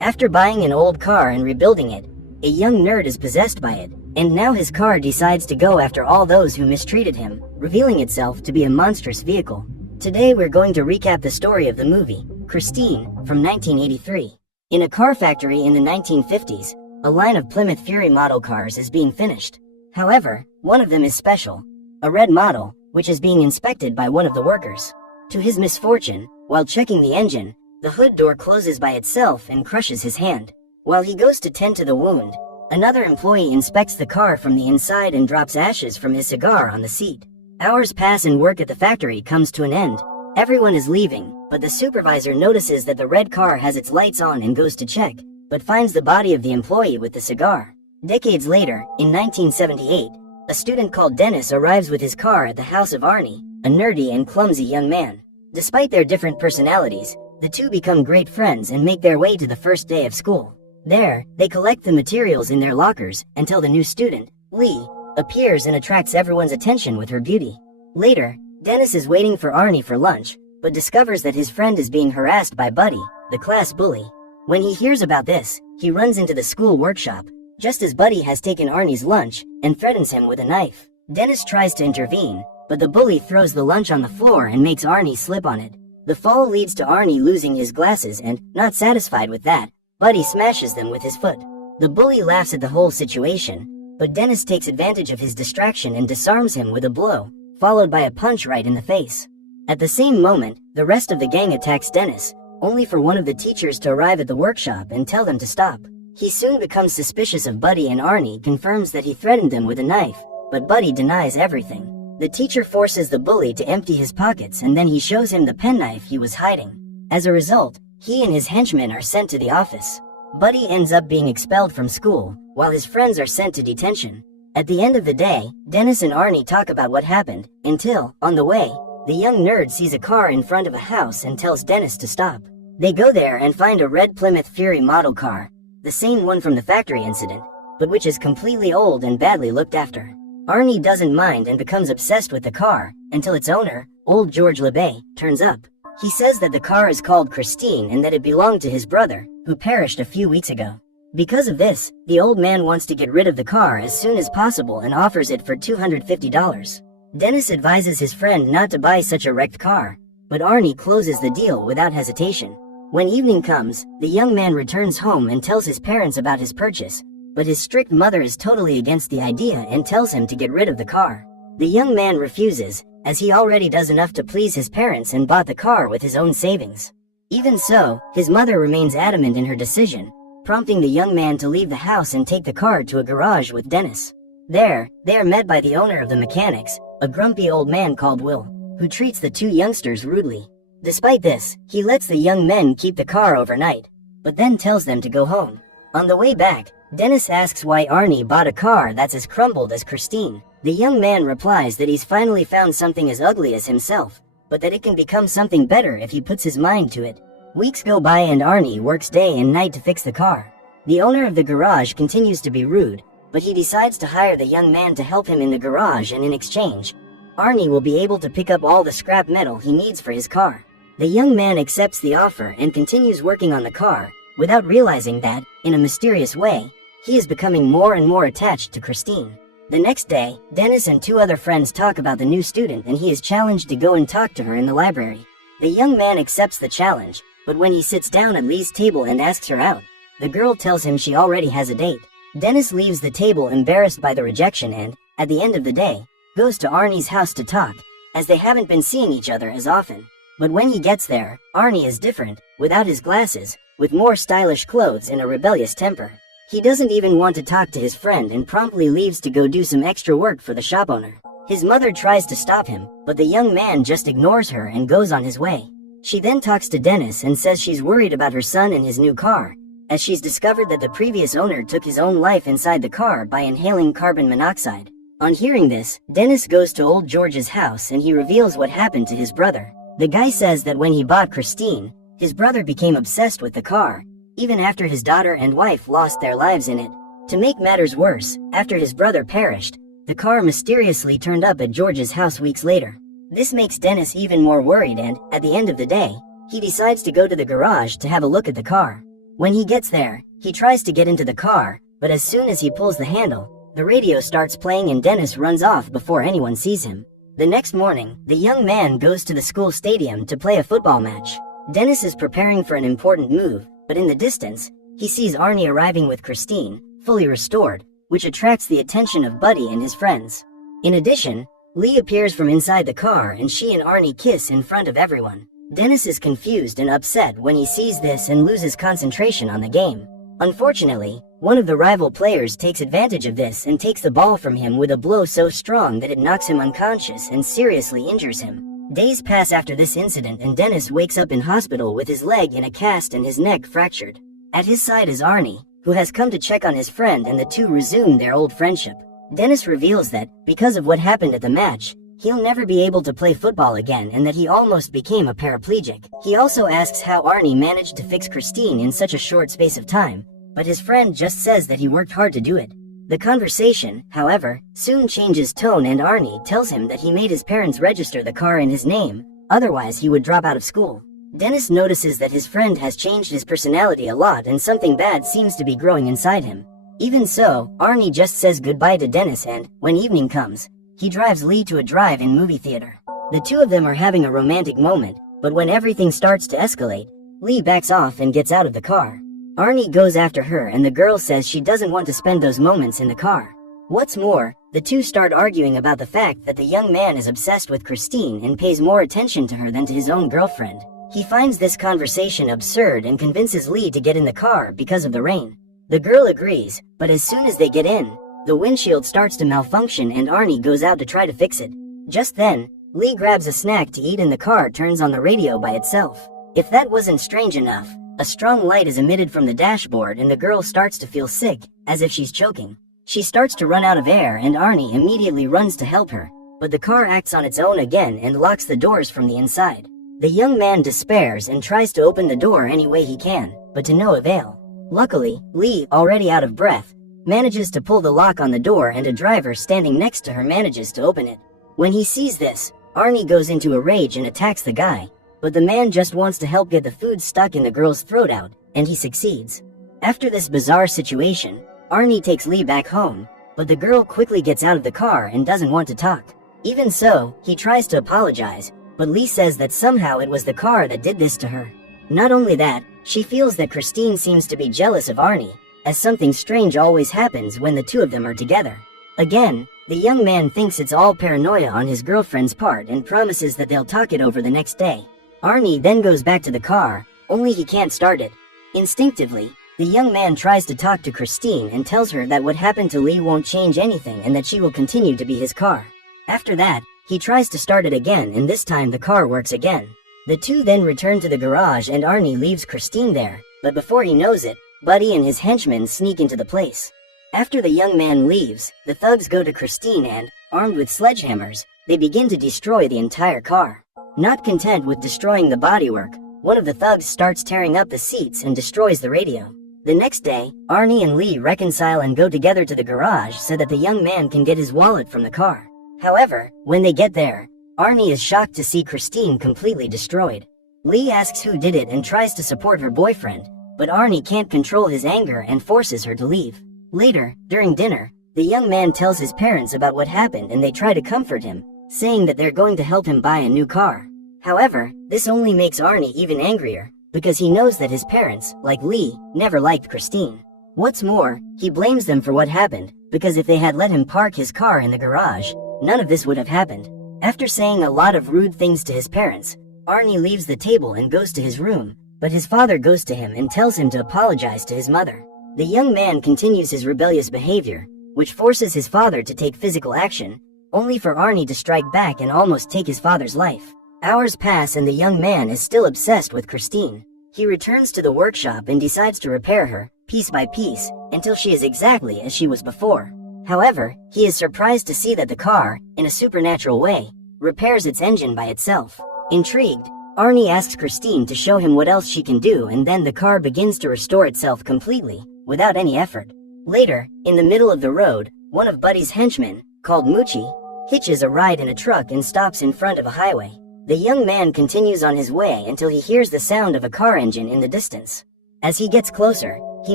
After buying an old car and rebuilding it, a young nerd is possessed by it, and now his car decides to go after all those who mistreated him, revealing itself to be a monstrous vehicle. Today we're going to recap the story of the movie, Christine, from 1983. In a car factory in the 1950s, a line of Plymouth Fury model cars is being finished. However, one of them is special, a red model, which is being inspected by one of the workers. To his misfortune, while checking the engine, the hood door closes by itself and crushes his hand. While he goes to tend to the wound, another employee inspects the car from the inside and drops ashes from his cigar on the seat. Hours pass and work at the factory comes to an end. Everyone is leaving, but the supervisor notices that the red car has its lights on and goes to check, but finds the body of the employee with the cigar. Decades later, in 1978, a student called Dennis arrives with his car at the house of Arnie, a nerdy and clumsy young man. Despite their different personalities, the two become great friends and make their way to the first day of school. There, they collect the materials in their lockers until the new student, Lee, appears and attracts everyone's attention with her beauty. Later, Dennis is waiting for Arnie for lunch, but discovers that his friend is being harassed by Buddy, the class bully. When he hears about this, he runs into the school workshop, just as Buddy has taken Arnie's lunch, and threatens him with a knife. Dennis tries to intervene, but the bully throws the lunch on the floor and makes Arnie slip on it. The fall leads to Arnie losing his glasses and, not satisfied with that, Buddy smashes them with his foot. The bully laughs at the whole situation, but Dennis takes advantage of his distraction and disarms him with a blow, followed by a punch right in the face. At the same moment, the rest of the gang attacks Dennis, only for one of the teachers to arrive at the workshop and tell them to stop. He soon becomes suspicious of Buddy, and Arnie confirms that he threatened them with a knife, but Buddy denies everything. The teacher forces the bully to empty his pockets, and then he shows him the penknife he was hiding. As a result, he and his henchmen are sent to the office. Buddy ends up being expelled from school, while his friends are sent to detention. At the end of the day, Dennis and Arnie talk about what happened, until, on the way, the young nerd sees a car in front of a house and tells Dennis to stop. They go there and find a red Plymouth Fury model car, the same one from the factory incident, but which is completely old and badly looked after. Arnie doesn't mind and becomes obsessed with the car, until its owner, old George LeBay, turns up. He says that the car is called Christine and that it belonged to his brother, who perished a few weeks ago. Because of this, the old man wants to get rid of the car as soon as possible and offers it for $250. Dennis advises his friend not to buy such a wrecked car, but Arnie closes the deal without hesitation. When evening comes, the young man returns home and tells his parents about his purchase, but his strict mother is totally against the idea and tells him to get rid of the car. The young man refuses, as he already does enough to please his parents and bought the car with his own savings. Even so, his mother remains adamant in her decision, prompting the young man to leave the house and take the car to a garage with Dennis. There, they are met by the owner of the mechanics, a grumpy old man called Will, who treats the two youngsters rudely. Despite this, he lets the young men keep the car overnight, but then tells them to go home. On the way back, Dennis asks why Arnie bought a car that's as crumbled as Christine. The young man replies that he's finally found something as ugly as himself, but that it can become something better if he puts his mind to it. Weeks go by and Arnie works day and night to fix the car. The owner of the garage continues to be rude, but he decides to hire the young man to help him in the garage, and in exchange, Arnie will be able to pick up all the scrap metal he needs for his car. The young man accepts the offer and continues working on the car, without realizing that, in a mysterious way, he is becoming more and more attached to Christine. The next day, Dennis and two other friends talk about the new student, and he is challenged to go and talk to her in the library. The young man accepts the challenge, but when he sits down at Lee's table and asks her out, the girl tells him she already has a date. Dennis leaves the table embarrassed by the rejection and, at the end of the day, goes to Arnie's house to talk, as they haven't been seeing each other as often. But when he gets there, Arnie is different, without his glasses, with more stylish clothes and a rebellious temper. He doesn't even want to talk to his friend and promptly leaves to go do some extra work for the shop owner. His mother tries to stop him, but the young man just ignores her and goes on his way. She then talks to Dennis and says she's worried about her son and his new car, as she's discovered that the previous owner took his own life inside the car by inhaling carbon monoxide. On hearing this, Dennis goes to old George's house and he reveals what happened to his brother. The guy says that when he bought Christine, his brother became obsessed with the car, even after his daughter and wife lost their lives in it. To make matters worse, after his brother perished, the car mysteriously turned up at George's house weeks later. This makes Dennis even more worried and, at the end of the day, he decides to go to the garage to have a look at the car. When he gets there, he tries to get into the car, but as soon as he pulls the handle, the radio starts playing and Dennis runs off before anyone sees him. The next morning, the young man goes to the school stadium to play a football match. Dennis is preparing for an important move, but in the distance, he sees Arnie arriving with Christine, fully restored, which attracts the attention of Buddy and his friends. In addition, Lee appears from inside the car and she and Arnie kiss in front of everyone. Dennis is confused and upset when he sees this and loses concentration on the game. Unfortunately, one of the rival players takes advantage of this and takes the ball from him with a blow so strong that it knocks him unconscious and seriously injures him. Days pass after this incident and Dennis wakes up in hospital with his leg in a cast and his neck fractured. At his side is Arnie, who has come to check on his friend, and the two resume their old friendship. Dennis reveals that, because of what happened at the match, he'll never be able to play football again and that he almost became a paraplegic. He also asks how Arnie managed to fix Christine in such a short space of time, but his friend just says that he worked hard to do it. The conversation, however, soon changes tone and Arnie tells him that he made his parents register the car in his name, otherwise he would drop out of school. Dennis notices that his friend has changed his personality a lot and something bad seems to be growing inside him. Even so, Arnie just says goodbye to Dennis and, when evening comes, he drives Lee to a drive-in movie theater. The two of them are having a romantic moment, but when everything starts to escalate, Lee backs off and gets out of the car. Arnie goes after her and the girl says she doesn't want to spend those moments in the car. What's more, the two start arguing about the fact that the young man is obsessed with Christine and pays more attention to her than to his own girlfriend. He finds this conversation absurd and convinces Lee to get in the car because of the rain. The girl agrees, but as soon as they get in, the windshield starts to malfunction and Arnie goes out to try to fix it. Just then, Lee grabs a snack to eat and the car turns on the radio by itself. If that wasn't strange enough, a strong light is emitted from the dashboard and the girl starts to feel sick, as if she's choking. She starts to run out of air and Arnie immediately runs to help her, but the car acts on its own again and locks the doors from the inside. The young man despairs and tries to open the door any way he can, but to no avail. Luckily, Lee, already out of breath, manages to pull the lock on the door and a driver standing next to her manages to open it. When he sees this, Arnie goes into a rage and attacks the guy, but the man just wants to help get the food stuck in the girl's throat out, and he succeeds. After this bizarre situation, Arnie takes Lee back home, but the girl quickly gets out of the car and doesn't want to talk. Even so, he tries to apologize, but Lee says that somehow it was the car that did this to her. Not only that, she feels that Christine seems to be jealous of Arnie, as something strange always happens when the two of them are together. Again, the young man thinks it's all paranoia on his girlfriend's part and promises that they'll talk it over the next day. Arnie then goes back to the car, only he can't start it. Instinctively, the young man tries to talk to Christine and tells her that what happened to Lee won't change anything and that she will continue to be his car. After that, he tries to start it again and this time the car works again. The two then return to the garage and Arnie leaves Christine there, but before he knows it, Buddy and his henchmen sneak into the place. After the young man leaves, the thugs go to Christine and, armed with sledgehammers, they begin to destroy the entire car. Not content with destroying the bodywork, one of the thugs starts tearing up the seats and destroys the radio. The next day, Arnie and Lee reconcile and go together to the garage so that the young man can get his wallet from the car. However, when they get there, Arnie is shocked to see Christine completely destroyed. Lee asks who did it and tries to support her boyfriend, but Arnie can't control his anger and forces her to leave. Later, during dinner, the young man tells his parents about what happened and they try to comfort him, saying that they're going to help him buy a new car. However, this only makes Arnie even angrier, because he knows that his parents, like Lee, never liked Christine. What's more, he blames them for what happened, because if they had let him park his car in the garage, none of this would have happened. After saying a lot of rude things to his parents, Arnie leaves the table and goes to his room, but his father goes to him and tells him to apologize to his mother. The young man continues his rebellious behavior, which forces his father to take physical action, only for Arnie to strike back and almost take his father's life. Hours pass and the young man is still obsessed with Christine. He returns to the workshop and decides to repair her, piece by piece, until she is exactly as she was before. However, he is surprised to see that the car, in a supernatural way, repairs its engine by itself. Intrigued, Arnie asks Christine to show him what else she can do and then the car begins to restore itself completely, without any effort. Later, in the middle of the road, one of Buddy's henchmen, called Moochie, hitches a ride in a truck and stops in front of a highway. The young man continues on his way until he hears the sound of a car engine in the distance. As he gets closer, he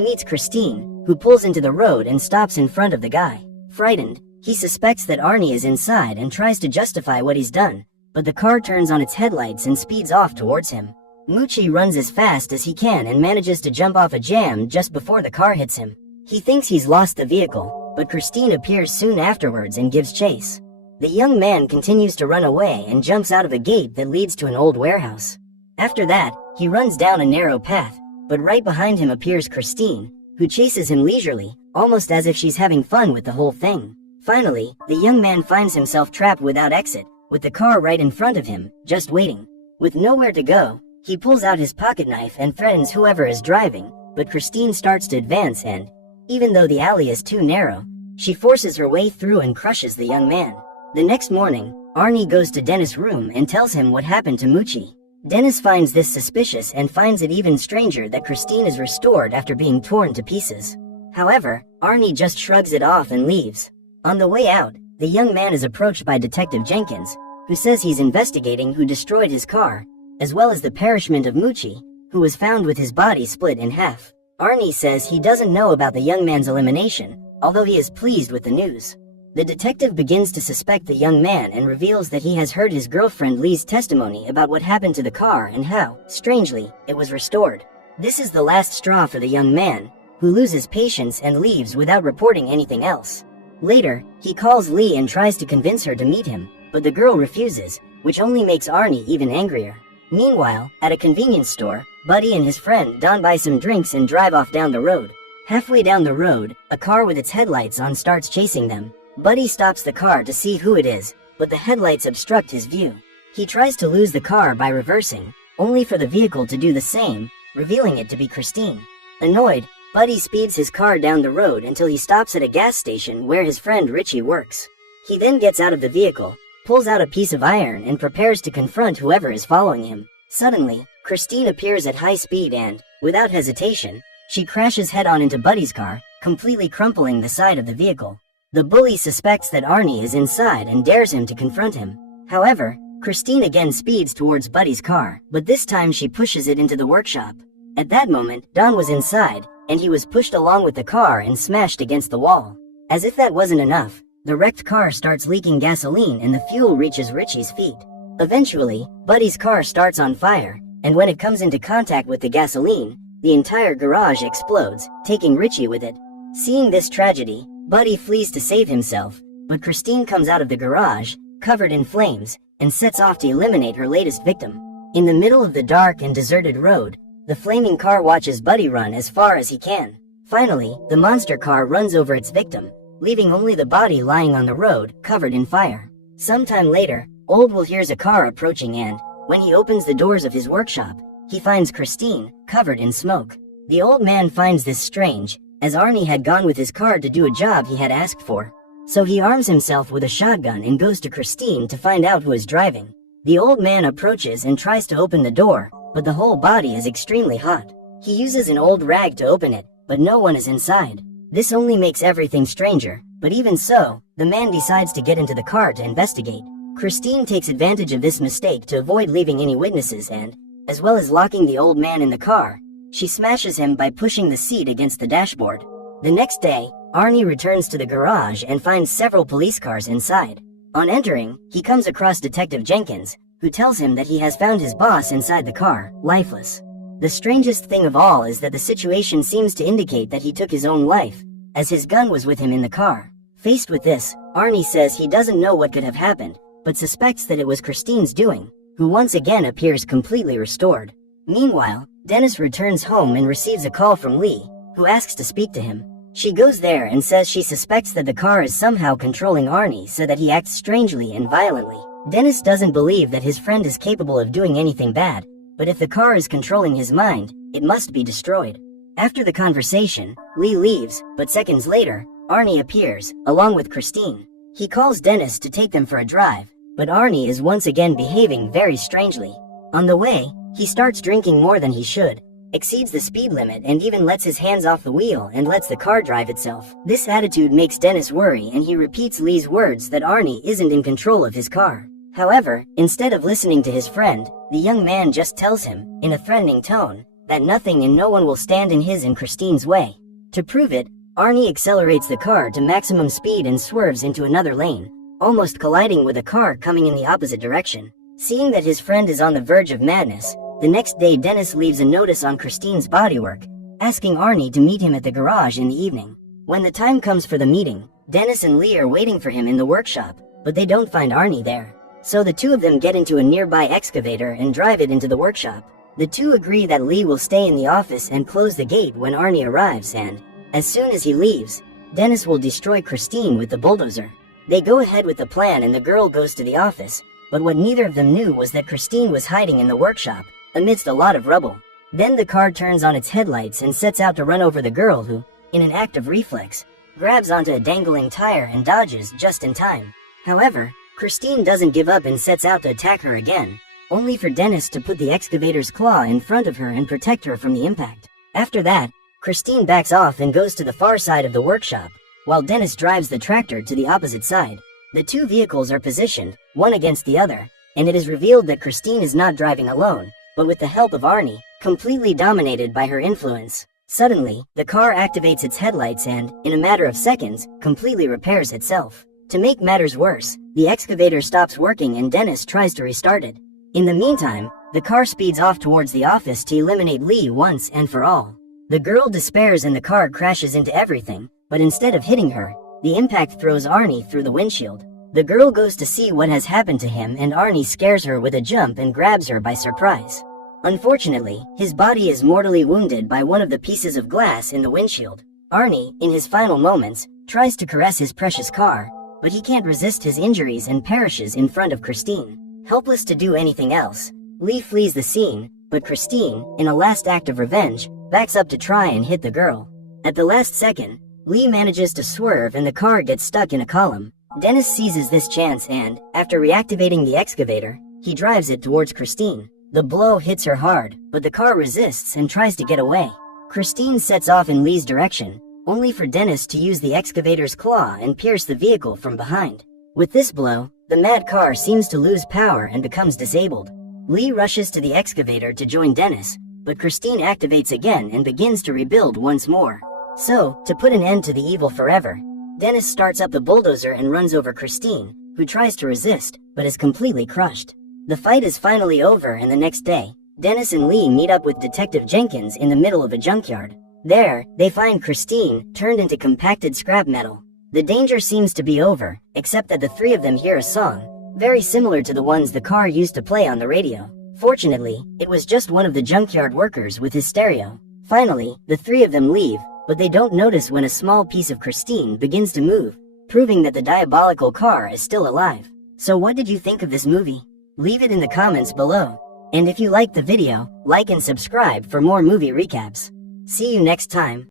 meets Christine, who pulls into the road and stops in front of the guy. Frightened, he suspects that Arnie is inside and tries to justify what he's done, but the car turns on its headlights and speeds off towards him. Moochie runs as fast as he can and manages to jump off a jam just before the car hits him. He thinks he's lost the vehicle, but Christine appears soon afterwards and gives chase. The young man continues to run away and jumps out of a gate that leads to an old warehouse. After that, he runs down a narrow path, but right behind him appears Christine, who chases him leisurely, almost as if she's having fun with the whole thing. Finally, the young man finds himself trapped without exit, with the car right in front of him, just waiting. With nowhere to go, he pulls out his pocket knife and threatens whoever is driving, but Christine starts to advance and, even though the alley is too narrow, she forces her way through and crushes the young man. The next morning, Arnie goes to Dennis' room and tells him what happened to Moochie. Dennis finds this suspicious and finds it even stranger that Christine is restored after being torn to pieces. However, Arnie just shrugs it off and leaves. On the way out, the young man is approached by Detective Jenkins, who says he's investigating who destroyed his car, as well as the perishment of Moochie, who was found with his body split in half. Arnie says he doesn't know about the young man's elimination, although he is pleased with the news. The detective begins to suspect the young man and reveals that he has heard his girlfriend Lee's testimony about what happened to the car and how, strangely, it was restored. This is the last straw for the young man, who loses patience and leaves without reporting anything else. Later, he calls Lee and tries to convince her to meet him, but the girl refuses, which only makes Arnie even angrier. Meanwhile, at a convenience store, Buddy and his friend Don buy some drinks and drive off down the road. Halfway down the road, a car with its headlights on starts chasing them. Buddy stops the car to see who it is, but the headlights obstruct his view. He tries to lose the car by reversing, only for the vehicle to do the same, revealing it to be Christine. Annoyed, Buddy speeds his car down the road until he stops at a gas station where his friend Richie works. He then gets out of the vehicle, pulls out a piece of iron and prepares to confront whoever is following him. Suddenly, Christine appears at high speed and, without hesitation, she crashes head-on into Buddy's car, completely crumpling the side of the vehicle. The bully suspects that Arnie is inside and dares him to confront him. However, Christine again speeds towards Buddy's car, but this time she pushes it into the workshop. At that moment, Don was inside, and he was pushed along with the car and smashed against the wall. As if that wasn't enough, the wrecked car starts leaking gasoline and the fuel reaches Richie's feet. Eventually, Buddy's car starts on fire, and when it comes into contact with the gasoline, the entire garage explodes, taking Richie with it. Seeing this tragedy, Buddy flees to save himself, but Christine comes out of the garage, covered in flames, and sets off to eliminate her latest victim. In the middle of the dark and deserted road, the flaming car watches Buddy run as far as he can. Finally, the monster car runs over its victim, leaving only the body lying on the road, covered in fire. Sometime later, Old Will hears a car approaching and, when he opens the doors of his workshop, he finds Christine, covered in smoke. The old man finds this strange, as Arnie had gone with his car to do a job he had asked for. So he arms himself with a shotgun and goes to Christine to find out who is driving. The old man approaches and tries to open the door, but the whole body is extremely hot. He uses an old rag to open it, but no one is inside. This only makes everything stranger, but even so, the man decides to get into the car to investigate. Christine takes advantage of this mistake to avoid leaving any witnesses and, as well as locking the old man in the car, she smashes him by pushing the seat against the dashboard. The next day, Arnie returns to the garage and finds several police cars inside. On entering, he comes across Detective Jenkins, who tells him that he has found his boss inside the car, lifeless. The strangest thing of all is that the situation seems to indicate that he took his own life, as his gun was with him in the car. Faced with this, Arnie says he doesn't know what could have happened, but suspects that it was Christine's doing, who once again appears completely restored. Meanwhile, Dennis returns home and receives a call from Lee, who asks to speak to him. She goes there and says she suspects that the car is somehow controlling Arnie so that he acts strangely and violently. Dennis doesn't believe that his friend is capable of doing anything bad, but if the car is controlling his mind, it must be destroyed. After the conversation, Lee leaves, but seconds later, Arnie appears, along with Christine. He calls Dennis to take them for a drive, but Arnie is once again behaving very strangely. On the way, he starts drinking more than he should, exceeds the speed limit and even lets his hands off the wheel and lets the car drive itself. This attitude makes Dennis worry and he repeats Lee's words that Arnie isn't in control of his car. However, instead of listening to his friend, the young man just tells him, in a threatening tone, that nothing and no one will stand in his and Christine's way. To prove it, Arnie accelerates the car to maximum speed and swerves into another lane, almost colliding with a car coming in the opposite direction. Seeing that his friend is on the verge of madness, the next day Dennis leaves a notice on Christine's bodywork, asking Arnie to meet him at the garage in the evening. When the time comes for the meeting, Dennis and Lee are waiting for him in the workshop, but they don't find Arnie there. So the two of them get into a nearby excavator and drive it into the workshop. The two agree that Lee will stay in the office and close the gate when Arnie arrives, and, as soon as he leaves, Dennis will destroy Christine with the bulldozer. They go ahead with the plan and the girl goes to the office, but what neither of them knew was that Christine was hiding in the workshop, amidst a lot of rubble. Then the car turns on its headlights and sets out to run over the girl who, in an act of reflex, grabs onto a dangling tire and dodges just in time. However, Christine doesn't give up and sets out to attack her again, only for Dennis to put the excavator's claw in front of her and protect her from the impact. After that, Christine backs off and goes to the far side of the workshop, while Dennis drives the tractor to the opposite side. The two vehicles are positioned, one against the other, and it is revealed that Christine is not driving alone, but with the help of Arnie, completely dominated by her influence. Suddenly, the car activates its headlights and, in a matter of seconds, completely repairs itself. To make matters worse, the excavator stops working and Dennis tries to restart it. In the meantime, the car speeds off towards the office to eliminate Lee once and for all. The girl despairs and the car crashes into everything, but instead of hitting her, the impact throws Arnie through the windshield. The girl goes to see what has happened to him and Arnie scares her with a jump and grabs her by surprise. Unfortunately, his body is mortally wounded by one of the pieces of glass in the windshield. Arnie, in his final moments, tries to caress his precious car, but he can't resist his injuries and perishes in front of Christine. Helpless to do anything else, Lee flees the scene, but Christine, in a last act of revenge, backs up to try and hit the girl. At the last second, Lee manages to swerve and the car gets stuck in a column. Dennis seizes this chance and, after reactivating the excavator, he drives it towards Christine. The blow hits her hard, but the car resists and tries to get away. Christine sets off in Lee's direction, only for Dennis to use the excavator's claw and pierce the vehicle from behind. With this blow, the mad car seems to lose power and becomes disabled. Lee rushes to the excavator to join Dennis, but Christine activates again and begins to rebuild once more. So, to put an end to the evil forever, Dennis starts up the bulldozer and runs over Christine, who tries to resist, but is completely crushed. The fight is finally over and the next day, Dennis and Lee meet up with Detective Jenkins in the middle of a junkyard. There, they find Christine turned into compacted scrap metal. The danger seems to be over, except that the three of them hear a song, very similar to the ones the car used to play on the radio. Fortunately, it was just one of the junkyard workers with his stereo. Finally, the three of them leave, but they don't notice when a small piece of Christine begins to move, proving that the diabolical car is still alive. So what did you think of this movie? Leave it in the comments below. And if you liked the video, like and subscribe for more movie recaps. See you next time.